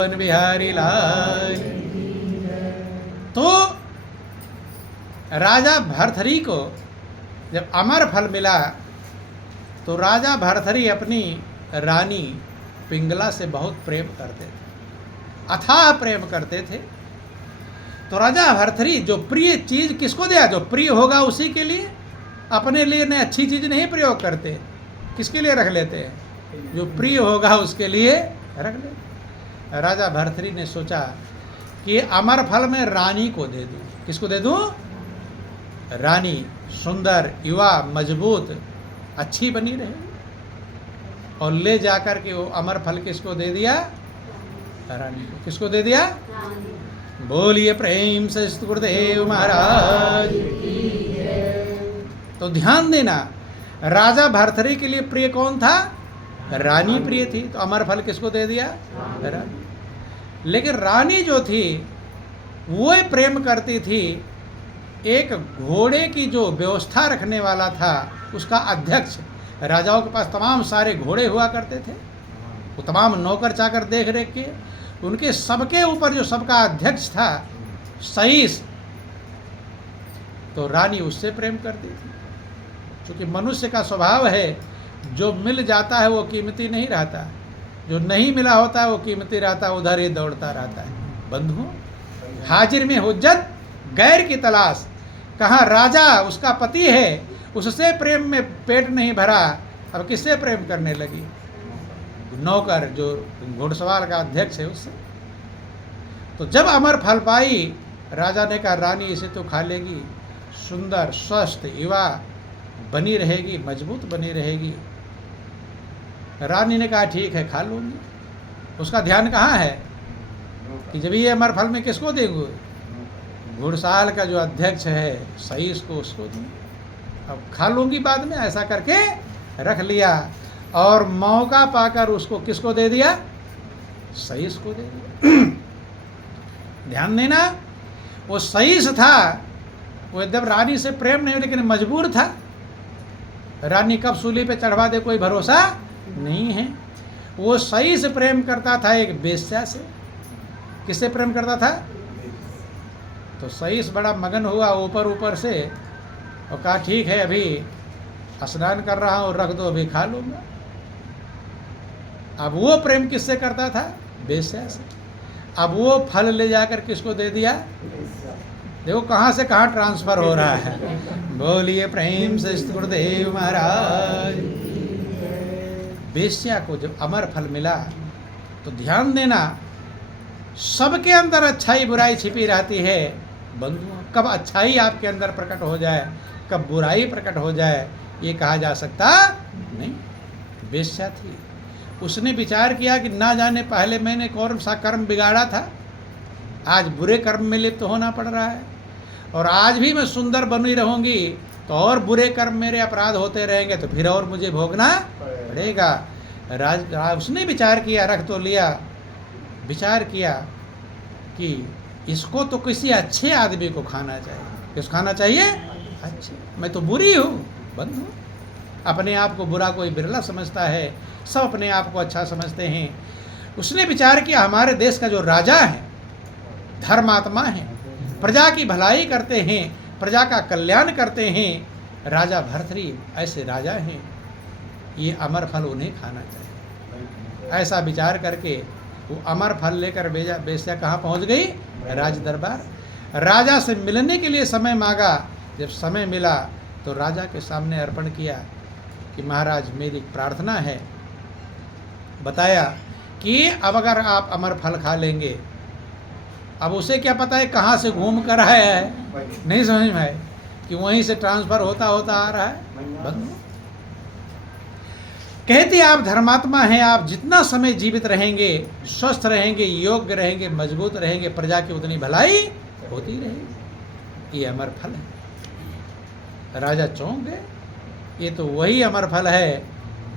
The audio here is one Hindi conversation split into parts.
बिहारी लाल। तो राजा भर्तृहरि को जब अमर फल मिला तो राजा भर्तृहरि अपनी रानी पिंगला से बहुत प्रेम करते थे, अथाह प्रेम करते थे। तो राजा भर्तृहरि जो प्रिय चीज़ किसको दिया, जो प्रिय होगा उसी के लिए, अपने लिए ने अच्छी चीज़ नहीं प्रयोग करते, किसके लिए रख लेते हैं, जो प्रिय होगा उसके लिए रख लेते। राजा भर्तृहरि ने सोचा कि अमर फल में रानी को दे दूं। किसको दे दूं? रानी सुंदर, युवा, मजबूत, अच्छी बनी रहेगी। और ले जाकर के वो अमर फल किसको दे दिया? रानी को। किसको दे दिया? बोलिए प्रेम से गुरुदेव महाराज। तो ध्यान देना, राजा भर्तृहरि के लिए प्रिय कौन था? रानी प्रिय थी, तो अमर फल किसको दे दिया? रानी। लेकिन रानी जो थी वो प्रेम करती थी एक घोड़े की जो व्यवस्था रखने वाला था, उसका अध्यक्ष। राजाओं के पास तमाम सारे घोड़े हुआ करते थे, वो तमाम नौकर चाकर देख रेख के, उनके सबके ऊपर जो सबका अध्यक्ष था सईस, तो रानी उससे प्रेम करती थी। क्योंकि मनुष्य का स्वभाव है, जो मिल जाता है वो कीमती नहीं रहता, जो नहीं मिला होता है वो कीमती रहता, उधर ही दौड़ता रहता है। बंधुओं, हाजिर में हुज्जत, गैर की तलाश। कहाँ राजा उसका पति है, उससे प्रेम में पेट नहीं भरा, अब किससे प्रेम करने लगी? नौकर जो घुड़सवार का अध्यक्ष है उससे। तो जब अमर फल पाई, राजा ने कहा रानी इसे तो खा लेगी, सुंदर, स्वस्थ, युवा बनी रहेगी, मजबूत बनी रहेगी। रानी ने कहा ठीक है, खा लूँगी। उसका ध्यान कहाँ है कि जब ये अमर फल में किसको देंगे? घुड़साल का जो अध्यक्ष है सईस को, उसको दूँगी, अब खा लूँगी बाद में। ऐसा करके रख लिया और मौका पाकर उसको किसको दे दिया? सईस को दे दिया। ध्यान देना, वो सईस था, वो एकदम रानी से प्रेम नहीं, लेकिन मजबूर था। रानी कब सूली पे चढ़वा दे कोई भरोसा नहीं है। वो सही से प्रेम करता था एक वेश्या से। किससे प्रेम करता था? तो सही से बड़ा मगन हुआ ऊपर ऊपर से और कहा ठीक है, अभी स्नान कर रहा हूँ, रख दो, अभी खा लूँगा। अब वो प्रेम किससे करता था? वेश्या से। अब वो फल ले जाकर किसको दे दिया? देखो कहाँ से कहाँ ट्रांसफर हो रहा है। बोलिए प्रेम से गुरुदेव महाराज। वेश्या को जब अमर फल मिला तो ध्यान देना, सबके अंदर अच्छाई बुराई छिपी रहती है। बंधुओं, कब अच्छाई आपके अंदर प्रकट हो जाए, कब बुराई प्रकट हो जाए, ये कहा जा सकता नहीं। वेश्या थी, उसने विचार किया कि ना जाने पहले मैंने कौन सा कर्म बिगाड़ा था, आज बुरे कर्म में लिप्त होना पड़ रहा है, और आज भी मैं सुंदर बनी रहूँगी तो और बुरे कर्म मेरे अपराध होते रहेंगे, तो फिर और मुझे भोगना पड़ेगा। उसने विचार किया, रख तो लिया, विचार किया कि इसको तो किसी अच्छे आदमी को खाना चाहिए। किस खाना चाहिए? अच्छे। मैं तो बुरी हूँ। बंधु, अपने आप को बुरा कोई बिरला समझता है, सब अपने आप को अच्छा समझते हैं। उसने विचार किया हमारे देश का जो राजा है, धर्मात्मा है, प्रजा की भलाई करते हैं, प्रजा का कल्याण करते हैं, राजा भर्तृहरि ऐसे राजा हैं, ये अमर फल उन्हें खाना चाहिए। ऐसा विचार करके वो अमर फल लेकर वेश्या कहाँ पहुँच गई? राज दरबार। राजा से मिलने के लिए समय मांगा। जब समय मिला तो राजा के सामने अर्पण किया कि महाराज मेरी प्रार्थना है। बताया कि अब अगर आप अमर फल खा लेंगे, अब उसे क्या पता है कहाँ से घूम कर आया है, नहीं समझ में आए कि वहीं से ट्रांसफर होता होता आ रहा है। बंधु, कहते आप धर्मात्मा हैं, आप जितना समय जीवित रहेंगे, स्वस्थ रहेंगे, योग्य रहेंगे, मजबूत रहेंगे, प्रजा की उतनी भलाई होती रहेगी। ये अमर फल है। राजा चौंक गए, ये तो वही अमर फल है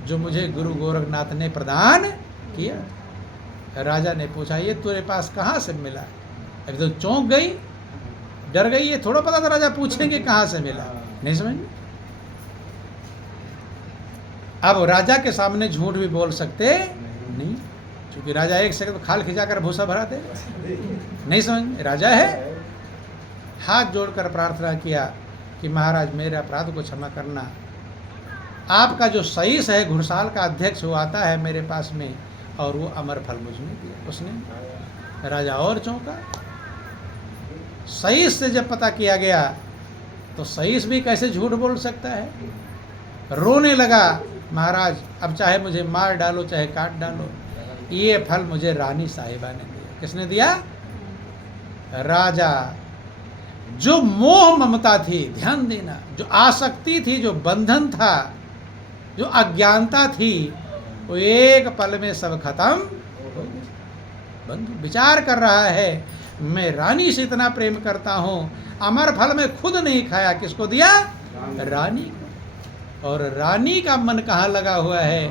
जो मुझे गुरु गोरखनाथ ने प्रदान किया। राजा ने पूछा ये तेरे पास कहाँ से मिला? अभी तो चौंक गई, डर गई। ये थोड़ा पता था राजा पूछेंगे कहाँ से मिला, नहीं समझ में। अब राजा के सामने झूठ भी बोल सकते नहीं, क्योंकि राजा एक सेकंड खाल खिंचाकर भूसा भरा दे, नहीं समझ, राजा है। हाथ जोड़कर प्रार्थना किया कि महाराज मेरे अपराध को क्षमा करना, आपका जो सईस है घुड़साल का अध्यक्ष, वो आता है मेरे पास में और वो अमर फल मुझ में दिया। उसने राजा और चौंका। सईस से जब पता किया गया तो सईस भी कैसे झूठ बोल सकता है। रोने लगा, महाराज अब चाहे मुझे मार डालो चाहे काट डालो, ये फल मुझे रानी साहिबा ने दिया। किसने दिया? राजा। जो मोह ममता थी, ध्यान देना, जो आसक्ति थी, जो बंधन था, जो अज्ञानता थी, वो एक पल में सब खत्म हो गया। बंधु विचार कर रहा है, मैं रानी से इतना प्रेम करता हूँ, अमर फल में खुद नहीं खाया, किसको दिया? रानी को। और रानी का मन कहाँ लगा हुआ है?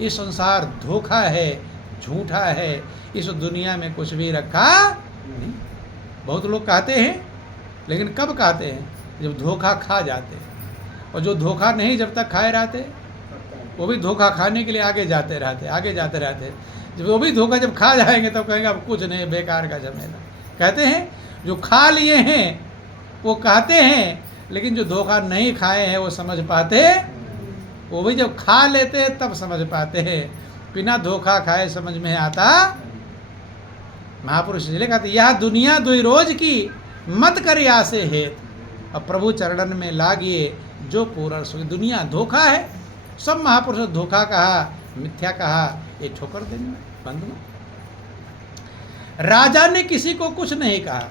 ये संसार धोखा है, झूठा है, इस दुनिया में कुछ भी रखा नहीं। बहुत लोग कहते हैं, लेकिन कब कहते हैं? जब धोखा खा जाते हैं। और जो धोखा नहीं जब तक खाए रहते, वो भी धोखा खाने के लिए आगे जाते रहते। जब वो भी धोखा जब खा जाएंगे तब कहेंगे अब कुछ नहीं, बेकार का झमेला। कहते हैं जो खा लिए हैं वो कहते हैं, लेकिन जो धोखा नहीं खाए हैं वो समझ पाते, वो भी जब खा लेते हैं तब समझ पाते हैं। बिना धोखा खाए समझ में आता। महापुरुष जी लिखा था, यह दुनिया दुई रोज की मत कर यासे हेत, अब प्रभु चरणन में लागिए जो पूर्ण सुख। दुनिया धोखा है, सब महापुरुष धोखा कहा, मिथ्या कहा, ये ठोकर देने में। बंधु, राजा ने किसी को कुछ नहीं कहा,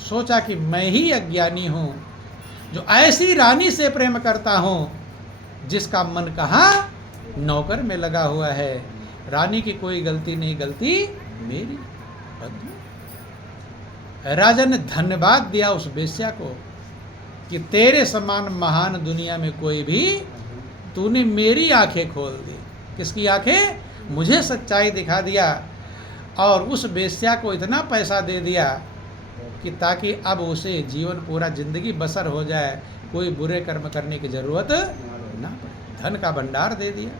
सोचा कि मैं ही अज्ञानी हूं जो ऐसी रानी से प्रेम करता हूं जिसका मन कहाँ नौकर में लगा हुआ है। रानी की कोई गलती नहीं, गलती मेरी। बंधु, राजा ने धन्यवाद दिया उस वेश्या को कि तेरे समान महान दुनिया में कोई भी, तूने मेरी आंखें खोल दी। किसकी आंखें? मुझे सच्चाई दिखा दिया। और उस वेश्या को इतना पैसा दे दिया कि ताकि अब उसे जीवन पूरा जिंदगी बसर हो जाए, कोई बुरे कर्म करने की जरूरत ना पड़े। धन का भंडार दे दिया।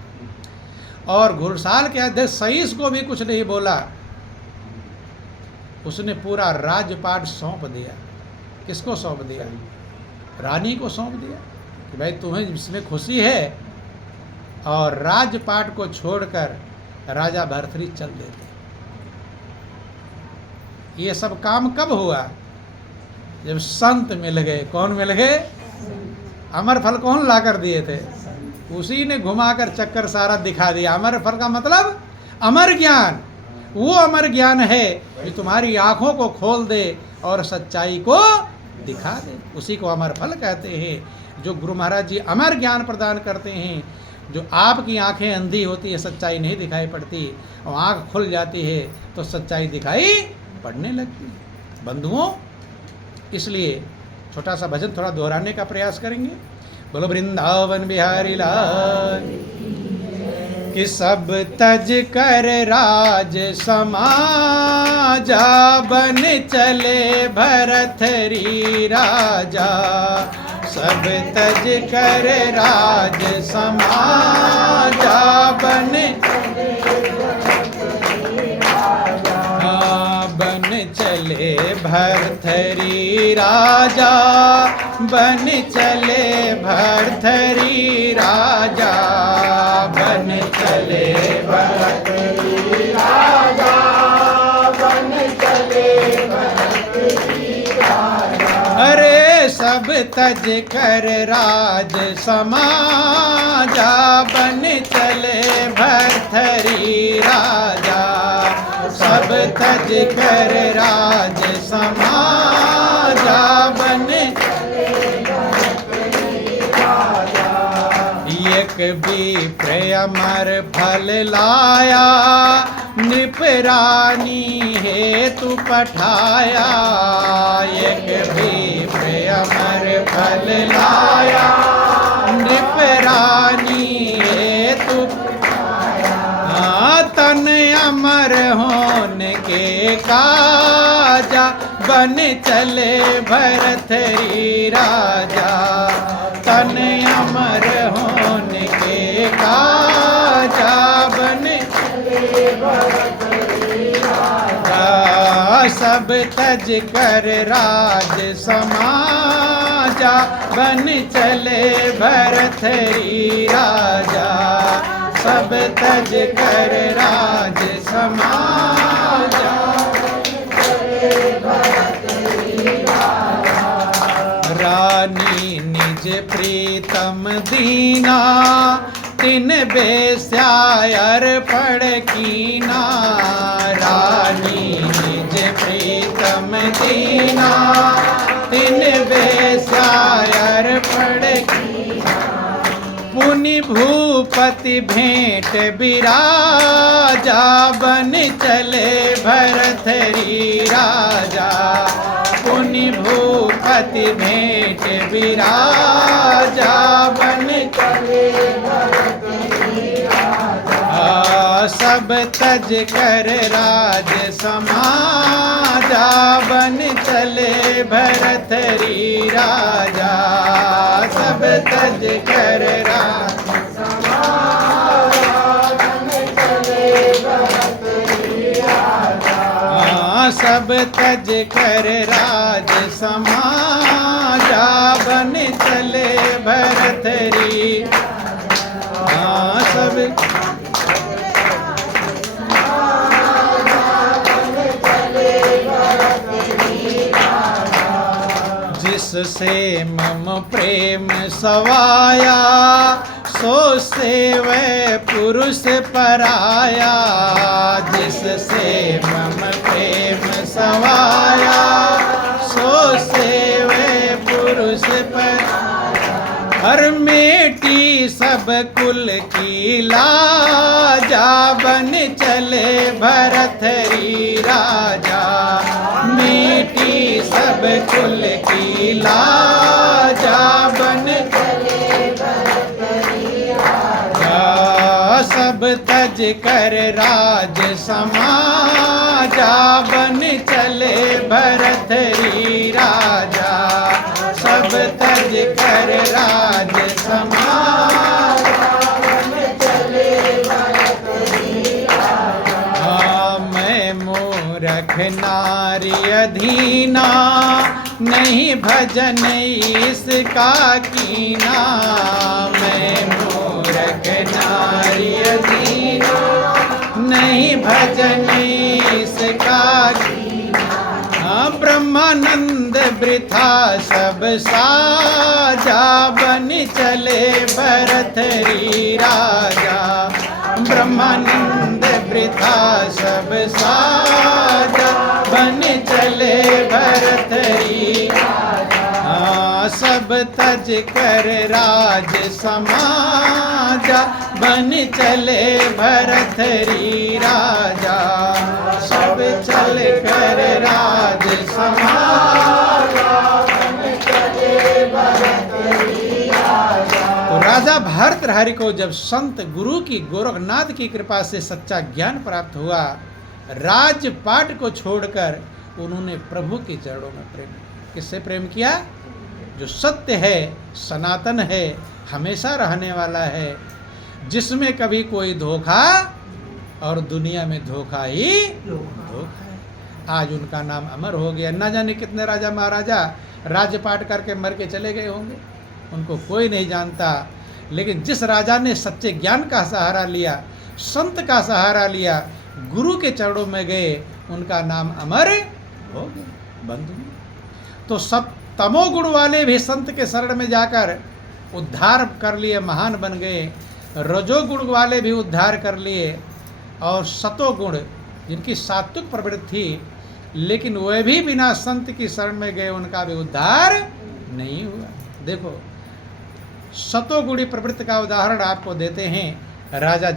और घुड़साल के अध्यक्ष सईस को भी कुछ नहीं बोला, उसने पूरा राजपाट सौंप दिया। किसको सौंप दिया? रानी को सौंप दिया कि भाई तुम्हें इसमें खुशी है। और राजपाट को छोड़कर राजा भर्तृहरि चल देते। ये सब काम कब हुआ? जब संत मिल गए। कौन मिल गए? अमर फल कौन ला कर दिए थे? उसी ने घुमाकर चक्कर सारा दिखा दिया। अमर फल का मतलब अमर ज्ञान। वो अमर ज्ञान है कि तुम्हारी आंखों को खोल दे और सच्चाई को दिखा दे। उसी को अमर फल कहते हैं। जो गुरु महाराज जी अमर ज्ञान प्रदान करते हैं, जो आपकी आंखें अंधी होती है, सच्चाई नहीं दिखाई पड़ती, और आंख खुल जाती है तो सच्चाई दिखाई पड़ने लगती है। बंधुओं, इसलिए छोटा सा भजन थोड़ा दोहराने का प्रयास करेंगे। बोलो वृंदावन बिहारी लाल कि सब तज कर राज समाजा, बन चले भरथरी राजा। सब तज कर राज समाजा, बन चले भरथरी राजा, बन चले भरथरी राजा, बन चले भरथरी राजा, बन चले भरथरी राजा। अरे सब तज कर राज समाजा, बन चले भरथरी राजा। सब तज कर राज समाजा, बन एक भी प्रेमर फल लाया, नृपरानी हेतु पठाया। एक भी प्रेमर फल लाया, नृपरानी हेतु तन अमर होने के काजा, बन चले भरथरी राजा। तन अमर होने के काजा, बन चले सब तज कर राज समाजा, बन चले भरथरी राजा। सब तज कर राज समाजा, रानी निज प्रीतम दीना, तिन बेस्यायर पड़कीना। रानी निज प्रीतम दीना, तिन बेस्यायर पड़कीना। पुनि भूपति भेंट बिराजा, बन चले भरथरी राजा। पुनि भूपति भेंट बिराजा, बन चले भरथरी राजा। सब तज कर राज समाजा, बन चले भरथरी राजा। सब तज कर राज समाजा, बन चले भरथरी राजा। सब तज कर राज समाजा, बन चले भरथरी। सब जिससे मम प्रेम सवाया, सो सेवै पुरुष पराया। जिससे मम प्रेम सवाया, सो सेवै पुरुष पराया। हर मेटी सब कुल की लाजा, बन चले भरथरी राजा। मेटी सब कुल की लाजा, बन चले भरथरी राजा। सब तज कर राज समाजा, बन चले भरथरी राजा। सब तज कर राज समाजा, बन चले भरथरी राजा। मैं मूरख नारी अधीना, नहीं भजन इसका कीना। मैं मूरख नारी अधीना, नहीं भजन इसका कीना। ब्रह्मानंद वृथा सब साजा, बन चले भरथरी राजा। ब्रह्मानंद वृथा सब साजा, बन चले भरथरी राजा। सब तज कर राज समाजा, बन चले भरथरी राजा। सब चल कर राज समाजा, बन चले भरथरी राजा। तो राजा भर्तृहरि को जब संत गुरु की गोरखनाथ की कृपा से सच्चा ज्ञान प्राप्त हुआ, राजपाट को छोड़कर उन्होंने प्रभु के चरणों में प्रेम किया। किससे प्रेम किया? जो सत्य है, सनातन है, हमेशा रहने वाला है, जिसमें कभी कोई धोखा और दुनिया में धोखा ही धोखा है। आज उनका नाम अमर हो गया। न जाने कितने राजा महाराजा राजपाट करके मर के चले गए होंगे, उनको कोई नहीं जानता। लेकिन जिस राजा ने सच्चे ज्ञान का सहारा लिया, संत का सहारा लिया, गुरु के चरणों में गए, उनका नाम अमर हो गया। बंधु, तो सब तमोगुण वाले भी संत के शरण में जाकर उद्धार कर लिए, महान बन गए। रजोगुण वाले भी उद्धार कर लिए, और सतोगुण जिनकी सात्विक प्रवृत्ति थी, लेकिन वह भी बिना संत की शरण में गए, उनका भी उद्धार नहीं हुआ। देखो, सतोगुणी प्रवृत्ति का उदाहरण आपको देते हैं। राजा